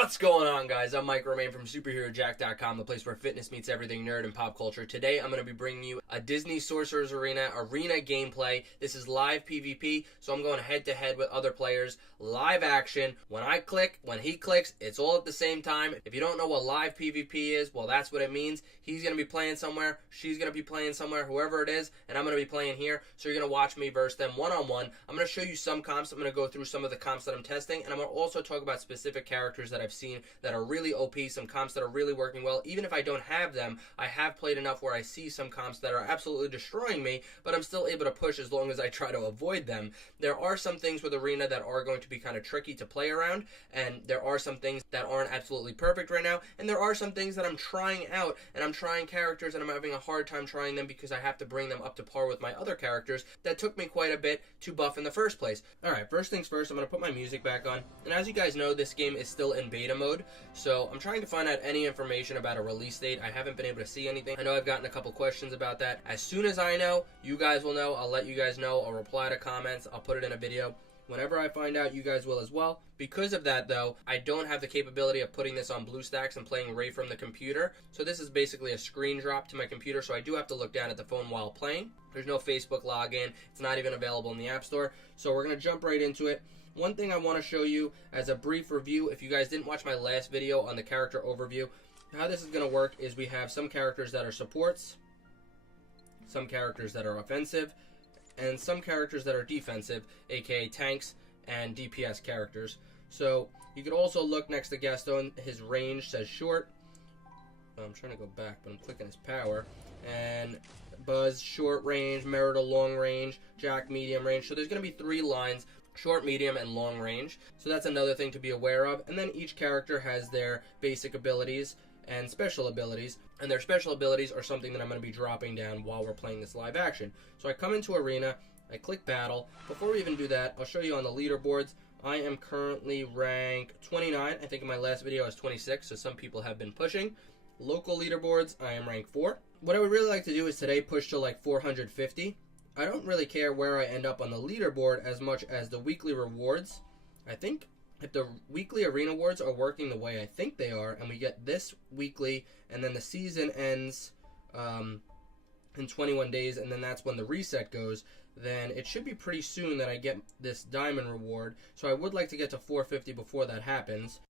What's going on, guys? I'm Mike Romain from SuperheroJackd.com, the place where fitness meets everything nerd and pop culture. Today, I'm going to be bringing you a Disney Sorcerer's Arena gameplay. This is live PvP, so I'm going head-to-head with other players. Live action. When I click, when he clicks, it's all at the same time. If you don't know what live PvP is, well, that's what it means. He's going to be playing somewhere, she's going to be playing somewhere, whoever it is, and I'm going to be playing here. So you're going to watch me versus them one-on-one. I'm going to show you some comps. I'm going to go through some of the comps that I'm testing, and I'm going to also talk about specific characters that I've seen that are really OP, some comps that are really working well. Even if I don't have them, I have played enough where I see some comps that are absolutely destroying me, but I'm still able to push as long as I try to avoid them. There are some things with Arena that are going to be kind of tricky to play around, and there are some things that aren't absolutely perfect right now, and there are some things that I'm trying out, and I'm trying characters, and I'm having a hard time trying them because I have to bring them up to par with my other characters that took me quite a bit to buff in the first place. Alright, first things first, I'm going to put my music back on, and as you guys know, this game is still in beta mode, so I'm trying to find out any information about a release date. I haven't been able to see anything. I know I've gotten a couple questions about that. As soon as I know, you guys will know. I'll let you guys know. I'll reply to comments. I'll put it in a video. Whenever I find out, you guys will as well. Because of that, though, I don't have the capability of putting this on BlueStacks and playing right from the computer. So this is basically a screen drop to my computer, so I do have to look down at the phone while playing. There's no Facebook login. It's not even available in the App Store. So we're going to jump right into it. One thing I want to show you as a brief review, if you guys didn't watch my last video on the character overview, how this is going to work is we have some characters that are supports, some characters that are offensive, and some characters that are defensive, aka tanks and DPS characters. So you could also look next to Gaston. His range says short. I'm trying to go back, but I'm clicking his power. And Buzz, short range, Merida, long range, Jack, medium range. So there's going to be 3 lines: short, medium, and long range. So that's another thing to be aware of. And then each character has their basic abilities and special abilities, and their special abilities are something that I'm going to be dropping down while we're playing this live action. So I come into Arena, I click Battle. Before we even do that, I'll show you on the leaderboards. I am currently rank 29. I think in my last video I was 26, so some people have been pushing. Local leaderboards, I am rank 4. What I would really like to do is today push to like 450. I don't really care where I end up on the leaderboard as much as the weekly rewards. I think if the weekly arena awards are working the way I think they are, and we get this weekly, and then the season ends in 21 days, and then that's when the reset goes, then it should be pretty soon that I get this diamond reward. So I would like to get to 450 before that happens.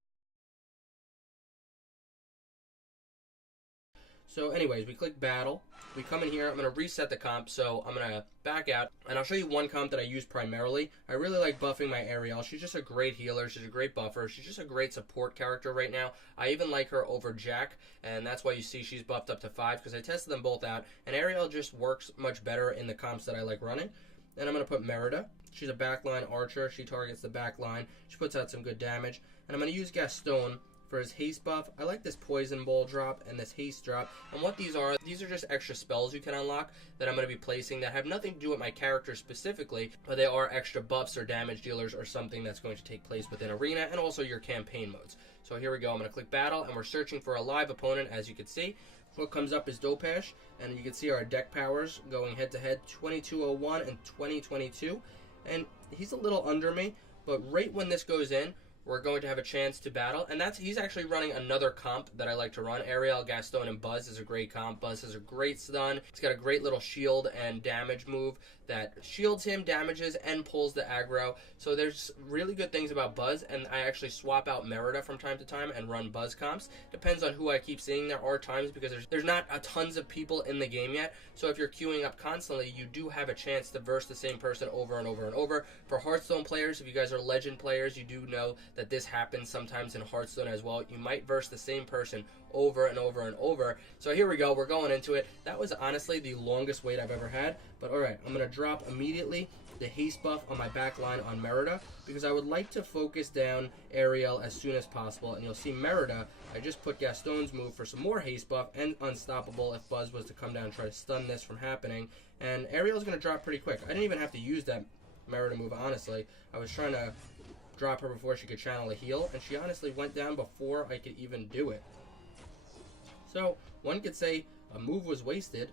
So anyways, we click Battle. We come in here. I'm going to reset the comp, so I'm going to back out. And I'll show you one comp that I use primarily. I really like buffing my Apparel. She's just a great healer. She's a great buffer. She's just a great support character right now. I even like her over Jack, and that's why you see she's buffed up to 5, because I tested them both out. And Apparel just works much better in the comps that I like running. Then I'm going to put Merida. She's a backline archer. She targets the backline. She puts out some good damage. And I'm going to use Gaston for his haste buff. I like this poison ball drop and this haste drop. And what these are just extra spells you can unlock that I'm going to be placing that have nothing to do with my character specifically, but they are extra buffs or damage dealers or something that's going to take place within Arena and also your campaign modes. So here we go. I'm going to click Battle, and we're searching for a live opponent. As you can see, what comes up is Dopash, and you can see our deck powers going head to head, 2201 and 2022. And he's a little under me, but right when this goes in, we're going to have a chance to battle, and he's actually running another comp that I like to run. Apparel, Gaston, and Buzz is a great comp. Buzz has a great stun. He's got a great little shield and damage move that shields him, damages, and pulls the aggro. So there's really good things about Buzz, and I actually swap out Merida from time to time and run Buzz comps. Depends on who I keep seeing. There are times because there's not a tons of people in the game yet, so if you're queuing up constantly, you do have a chance to verse the same person over and over and over. For Hearthstone players, if you guys are Legend players, you do know that this happens sometimes in Hearthstone as well. You might verse the same person over and over and over. So here we go. We're going into it. That was honestly the longest wait I've ever had. But alright, I'm going to drop immediately the haste buff on my back line on Merida, because I would like to focus down Apparel as soon as possible. And you'll see Merida, I just put Gaston's move for some more haste buff and unstoppable if Buzz was to come down and try to stun this from happening. And Apparel's going to drop pretty quick. I didn't even have to use that Merida move, honestly. I was trying to drop her before she could channel a heal, and she honestly went down before I could even do it. So one could say a move was wasted,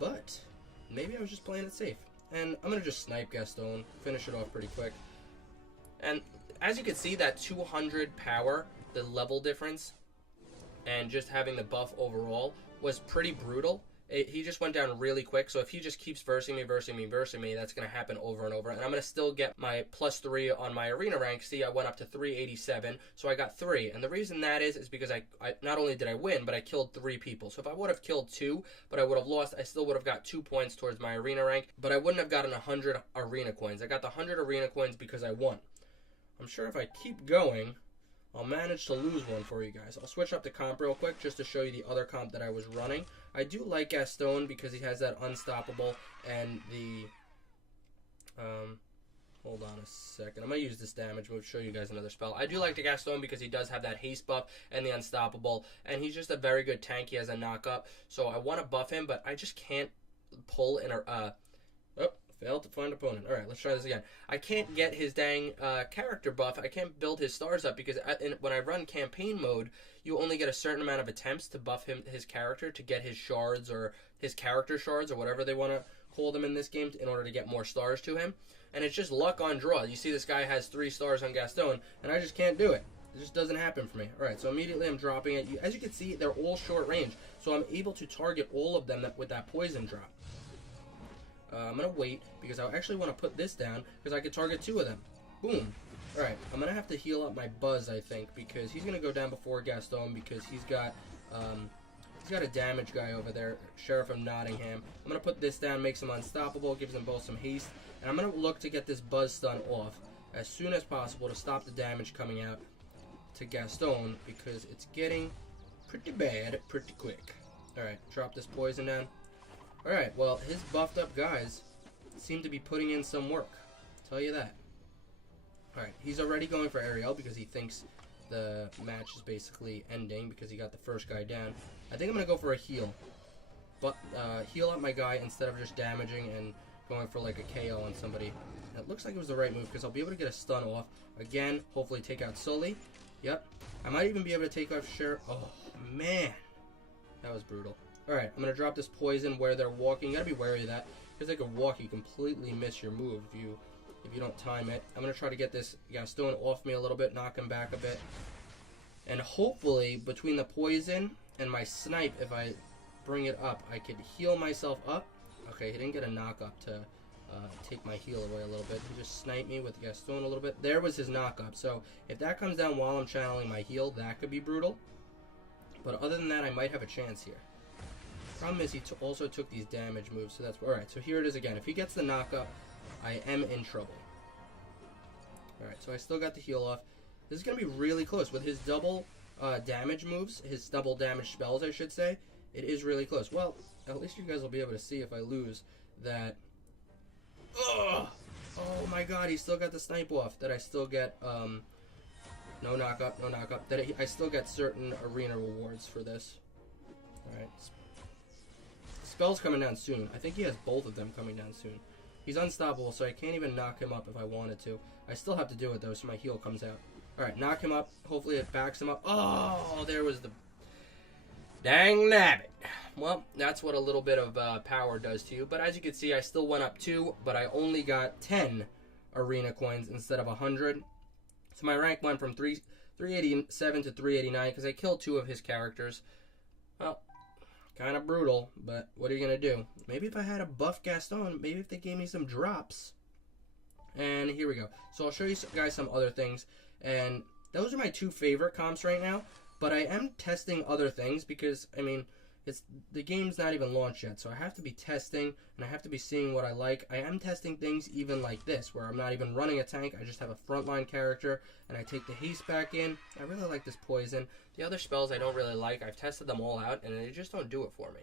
but maybe I was just playing it safe. And I'm going to just snipe Gaston, finish it off pretty quick. And as you can see, that 200 power the level difference and just having the buff overall was pretty brutal. He just went down really quick, so if he just keeps versing me, that's going to happen over and over. And I'm going to still get my +3 on my arena rank. See, I went up to 387, so I got 3. And the reason that is because I not only did I win, but I killed 3 people. So if I would have killed 2, but I would have lost, I still would have got 2 points towards my arena rank, but I wouldn't have gotten 100 arena coins. I got the 100 arena coins because I won. I'm sure if I keep going, I'll manage to lose one for you guys. I'll switch up the comp real quick just to show you the other comp that I was running. I do like Gaston because he has that unstoppable and the... hold on a second. I'm going to use this damage move to show you guys another spell. I do like the Gaston because he does have that haste buff and the unstoppable. And he's just a very good tank. He has a knock-up. So I want to buff him, but I just can't pull in a... failed to find opponent. Alright, let's try this again. I can't get his dang character buff. I can't build his stars up because when I run campaign mode, you only get a certain amount of attempts to buff his character to get his shards or his character shards or whatever they want to call them in this game in order to get more stars to him. And it's just luck on draw. You see this guy has 3 stars on Gaston, and I just can't do it. It just doesn't happen for me. Alright, so immediately I'm dropping it. As you can see, they're all short range, so I'm able to target all of them with that poison drop. I'm going to wait because I actually want to put this down because I could target 2 of them. Boom. Alright, I'm going to have to heal up my Buzz, I think, because he's going to go down before Gaston because he's got a damage guy over there, Sheriff of Nottingham. I'm going to put this down, makes him unstoppable, gives them both some haste, and I'm going to look to get this Buzz stun off as soon as possible to stop the damage coming out to Gaston because it's getting pretty bad pretty quick. Alright, drop this poison down. Alright, well, his buffed up guys seem to be putting in some work. I'll tell you that. Alright, he's already going for Ariel because he thinks the match is basically ending because he got the first guy down. I think I'm going to go for a heal. But heal up my guy instead of just damaging and going for like a KO on somebody. It looks like it was the right move because I'll be able to get a stun off. Again, hopefully take out Sully. Yep. I might even be able to take off Sheriff. Oh, man. That was brutal. Alright, I'm going to drop this poison where they're walking. You got to be wary of that. Because they could walk, you completely miss your move if you don't time it. I'm going to try to get this Gaston off me a little bit, knock him back a bit. And hopefully, between the poison and my snipe, if I bring it up, I could heal myself up. Okay, he didn't get a knock up to take my heal away a little bit. He just sniped me with Gaston a little bit. There was his knock up. So, if that comes down while I'm channeling my heal, that could be brutal. But other than that, I might have a chance here. Problem is he also took these damage moves, so that's alright. So here it is again. If he gets the knockup, I am in trouble. Alright, so I still got the heal off. This is going to be really close. With his double damage moves, his double damage spells, I should say, it is really close. Well, at least you guys will be able to see if I lose that... Ugh! Oh my god, he still got the snipe off. That I still get, no knockup, no knockup. That I still get certain arena rewards for this. Alright. Spell's coming down soon. I think he has both of them coming down soon. He's unstoppable, so I can't even knock him up if I wanted to. I still have to do it, though, so my heal comes out. Alright, knock him up. Hopefully it backs him up. Oh, there was the... Dang nabbit. Well, that's what a little bit of power does to you. But as you can see, I still went up 2, but I only got 10 arena coins instead of 100. So my rank went from 387 to 389 because I killed 2 of his characters. Well... kind of brutal, but what are you going to do? Maybe if I had a buff Gaston, maybe if they gave me some drops. And here we go. So I'll show you guys some other things. And those are my 2 favorite comps right now. But I am testing other things because, I mean, the game's not even launched yet. So I have to be testing and I have to be seeing what I like. I am testing things even like this, where I'm not even running a tank. I just have a frontline character and I take the haste back in. I really like this poison. The other spells I don't really like. I've tested them all out and they just don't do it for me.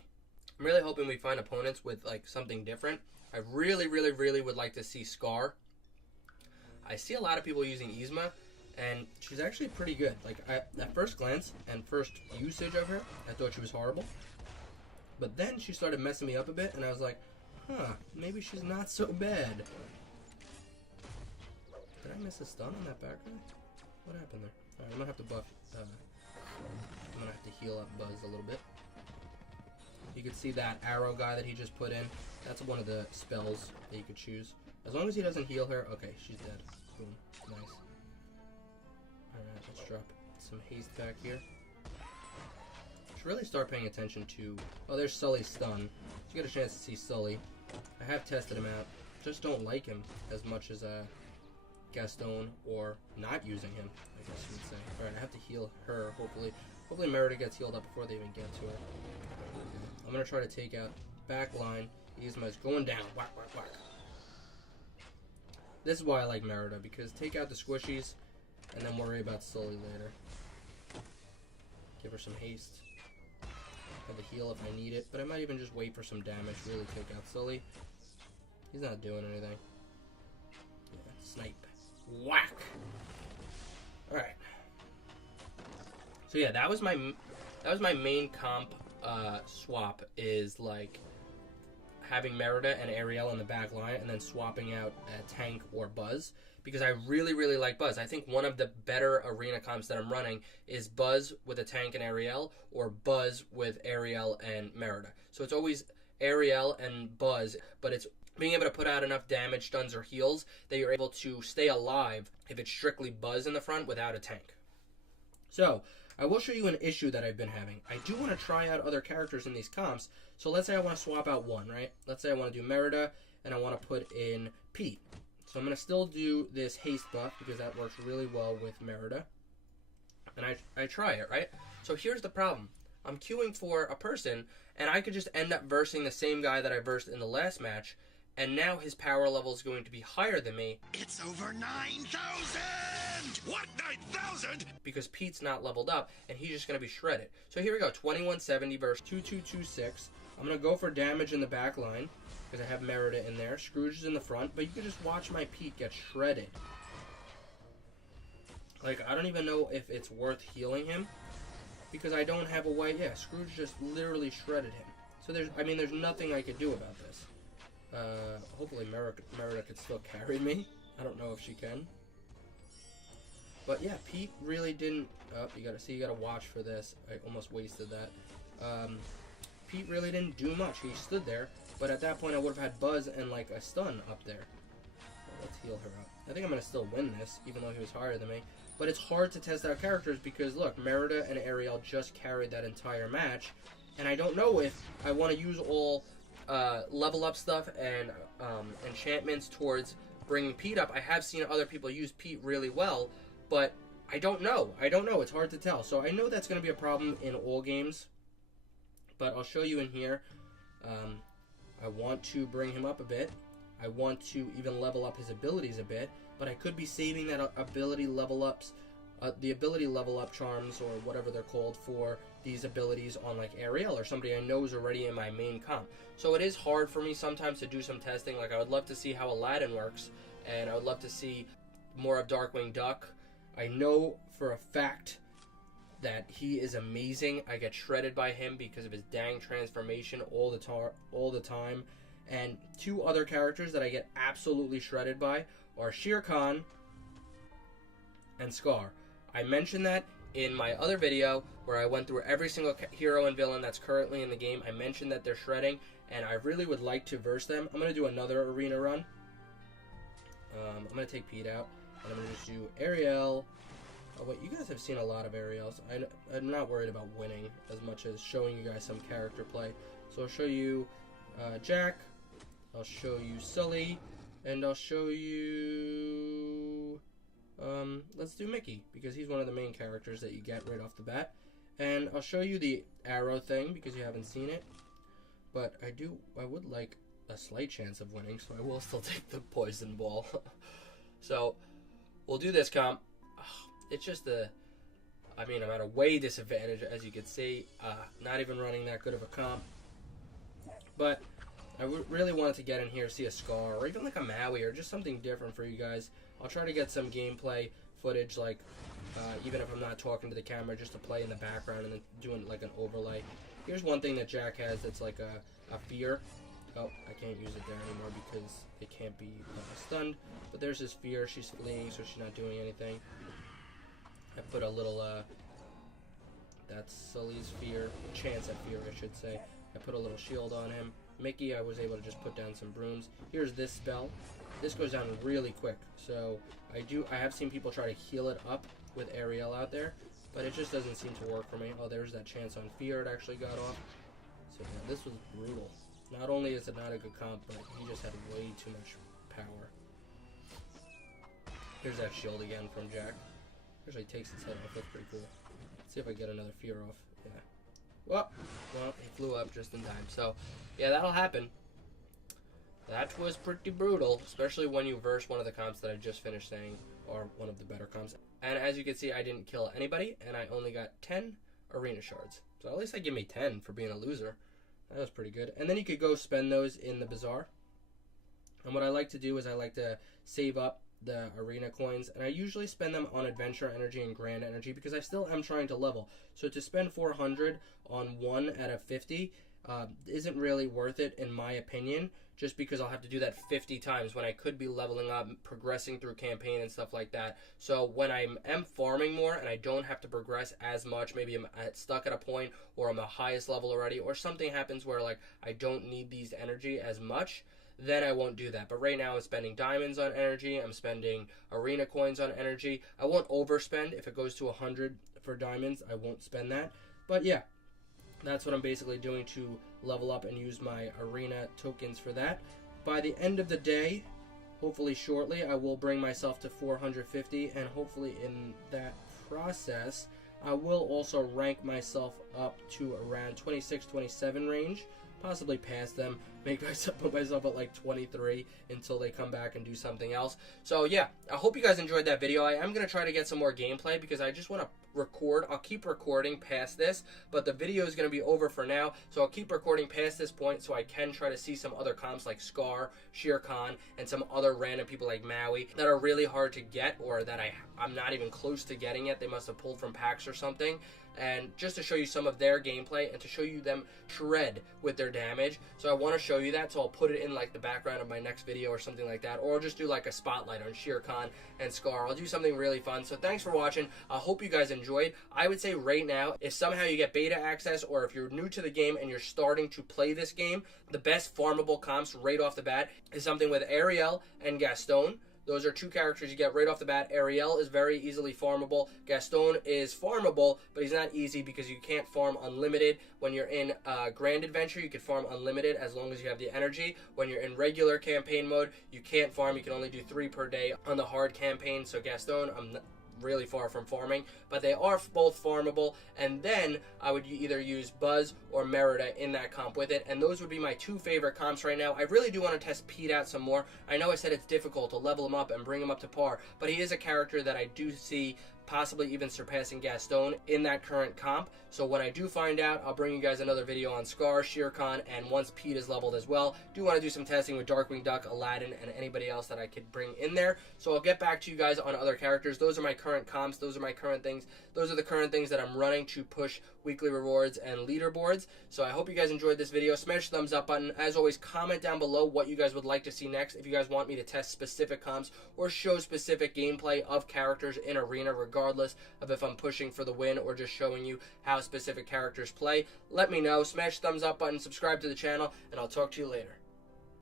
I'm really hoping we find opponents with like something different. I really would like to see Scar. I see a lot of people using Yzma, and she's actually pretty good. Like, at first glance and first usage of her, I thought she was horrible. But then she started messing me up a bit, and I was like, huh, maybe she's not so bad. Did I miss a stun on that back guy? What happened there? Alright, I'm gonna have to buff, I'm gonna have to heal up Buzz a little bit. You can see that arrow guy that he just put in. That's one of the spells that you could choose. As long as he doesn't heal her, okay, she's dead. Boom, nice. Alright, let's drop some haste back here. Should really start paying attention to... Oh, there's Sully's stun. So you get a chance to see Sully. I have tested him out. Just don't like him as much as Gaston, or not using him, I guess you would say. Alright, I have to heal her, hopefully. Hopefully Merida gets healed up before they even get to her. I'm going to try to take out back line. Yzma's going down. Whack, whack, whack. This is why I like Merida, because take out the squishies, and then worry about Sully later. Give her some haste. Have a heal if I need it, but I might even just wait for some damage, really take out Sully. He's not doing anything. Yeah, snipe. Whack! Alright. So yeah, that was my main comp swap, is like having Merida and Ariel in the back line and then swapping out a Tank or Buzz, because I really, really like Buzz. I think one of the better arena comps that I'm running is Buzz with a Tank and Ariel, or Buzz with Ariel and Merida. So it's always Ariel and Buzz, but it's being able to put out enough damage, stuns, or heals that you're able to stay alive if it's strictly Buzz in the front without a tank. So, I will show you an issue that I've been having. I do want to try out other characters in these comps. So let's say I want to swap out one, right? Let's say I want to do Merida, and I want to put in Pete. So I'm going to still do this haste buff, because that works really well with Merida. And I try it, right? So here's the problem. I'm queuing for a person, and I could just end up versing the same guy that I versed in the last match, and now his power level is going to be higher than me. It's over 9,000! What, 9,000? Because Pete's not leveled up, and he's just going to be shredded. So here we go, 2170 versus 2226. I'm going to go for damage in the back line, because I have Merida in there. Scrooge is in the front, but you can just watch my Pete get shredded. Like, I don't even know if it's worth healing him, because I don't have a way. Yeah, Scrooge just literally shredded him. So there's nothing I could do about this. Hopefully Merida could still carry me. I don't know if she can. But yeah, Pete really didn't... Oh, you gotta watch for this. I almost wasted that. Pete really didn't do much. He stood there, but at that point I would have had Buzz and like a stun up there. Well, let's heal her up. I think I'm gonna still win this, even though he was higher than me. But it's hard to test out characters because look, Merida and Ariel just carried that entire match, and I don't know if I want to use all level up stuff and enchantments towards bringing Pete up. I have seen other people use Pete really well, but I don't know. It's hard to tell. So I know that's going to be a problem in all games, but I'll show you in here. I want to bring him up a bit. I want to even level up his abilities a bit, but I could be saving that ability level ups, the ability level up charms or whatever they're called for these abilities on like Ariel or somebody I know is already in my main comp. So it is hard for me sometimes to do some testing. Like I would love to see how Aladdin works, and I would love to see more of Darkwing Duck. I know for a fact that he is amazing. I get shredded by him because of his dang transformation all the time. And two other characters that I get absolutely shredded by are Shere Khan and Scar. I mentioned that in my other video where I went through every single hero and villain that's currently in the game. I mentioned that they're shredding, and I really would like to verse them. I'm going to do another arena run. I'm going to take Pete out, and I'm going to just do Ariel. Oh, wait, you guys have seen a lot of Ariels. I'm not worried about winning as much as showing you guys some character play. So I'll show you Jack, I'll show you Sully, and I'll show you... let's do Mickey, because he's one of the main characters that you get right off the bat. And I'll show you the arrow thing, because you haven't seen it. But I would like a slight chance of winning, so I will still take the poison ball. So, we'll do this comp. It's just I'm at a way disadvantage, as you can see. Not even running that good of a comp. But I really wanted to get in here, see a Scar, or even like a Maui, or just something different for you guys. I'll try to get some gameplay footage, like even if I'm not talking to the camera, just to play in the background and then doing like an overlay. Here's one thing that Jack has that's like a fear. Oh, I can't use it there anymore because it can't be stunned. But there's his fear. She's fleeing, so she's not doing anything. I put a little, that's Sully's fear, chance at fear, I should say. I put a little shield on him. Mickey, I was able to just put down some brooms. Here's this spell. This goes down really quick, so I have seen people try to heal it up with Ariel out there, but it just doesn't seem to work for me. Oh, there's that chance on fear it actually got off. So yeah, this was brutal. Not only is it not a good comp, but he just had way too much power. Here's that shield again from Jack. Actually takes his head off. That's pretty cool. Let's see if I get another fear off. Yeah. Well, he flew up just in time. So, yeah, that'll happen. That was pretty brutal, especially when you verse one of the comps that I just finished saying are one of the better comps. And as you can see, I didn't kill anybody, and I only got 10 arena shards. So at least I give me 10 for being a loser. That was pretty good. And then you could go spend those in the bazaar. And what I like to do is I like to save up the arena coins, and I usually spend them on adventure energy and grand energy because I still am trying to level. So to spend 400 on 1 out of 50 isn't really worth it in my opinion, just because I'll have to do that 50 times when I could be leveling up, progressing through campaign and stuff like that. So when I am farming more and I don't have to progress as much, maybe I'm stuck at a point or I'm the highest level already, or something happens where like I don't need these energy as much, then I won't do that. But right now I'm spending diamonds on energy, I'm spending arena coins on energy. I won't overspend. If it goes to 100 for diamonds, I won't spend that. But yeah, that's what I'm basically doing to level up and use my arena tokens for that. By the end of the day, hopefully shortly, I will bring myself to 450, and hopefully in that process, I will also rank myself up to around 26, 27 range. Possibly past them, put myself at like 23 until they come back and do something else. So yeah, I hope you guys enjoyed that video. I am going to try to get some more gameplay because I just want to record. I'll keep recording past this, but the video is going to be over for now, so I'll keep recording past this point so I can try to see some other comps like Scar, Shere Khan, and some other random people like Maui that are really hard to get, or that I'm not even close to getting yet. They must have pulled from packs or something. And just to show you some of their gameplay and to show you them shred with their damage. So I want to show you that, so I'll put it in like the background of my next video or something like that, or I'll just do like a spotlight on Shere Khan and Scar. I'll do something really fun. So thanks for watching. I hope you guys enjoyed. I would say right now, if somehow you get beta access, or if you're new to the game and you're starting to play this game, the best farmable comps right off the bat is something with Ariel and Gaston. Those are two characters you get right off the bat. Ariel is very easily farmable. Gaston is farmable, but he's not easy because you can't farm unlimited. When you're in Grand Adventure, you can farm unlimited as long as you have the energy. When you're in regular campaign mode, you can't farm. You can only do 3 per day on the hard campaign. So Gaston, I'm really far from farming, but they are both farmable. And then I would either use Buzz or Merida in that comp with it, and those would be my 2 favorite comps right now. I really do want to test Pete out some more. I know I said it's difficult to level him up and bring him up to par, but he is a character that I do see possibly even surpassing Gaston in that current comp. So when I do find out, I'll bring you guys another video on Scar, Shere Khan, and once Pete is leveled as well. Do want to do some testing with Darkwing Duck, Aladdin, and anybody else that I could bring in there. So I'll get back to you guys on other characters. Those are my current comps. Those are my current things. Those are the current things that I'm running to push weekly rewards and leaderboards. So I hope you guys enjoyed this video. Smash the thumbs up button. As always, comment down below what you guys would like to see next. If you guys want me to test specific comps or show specific gameplay of characters in Arena, regardless of if I'm pushing for the win or just showing you how specific characters play, let me know. Smash the thumbs up button, subscribe to the channel, and I'll talk to you later.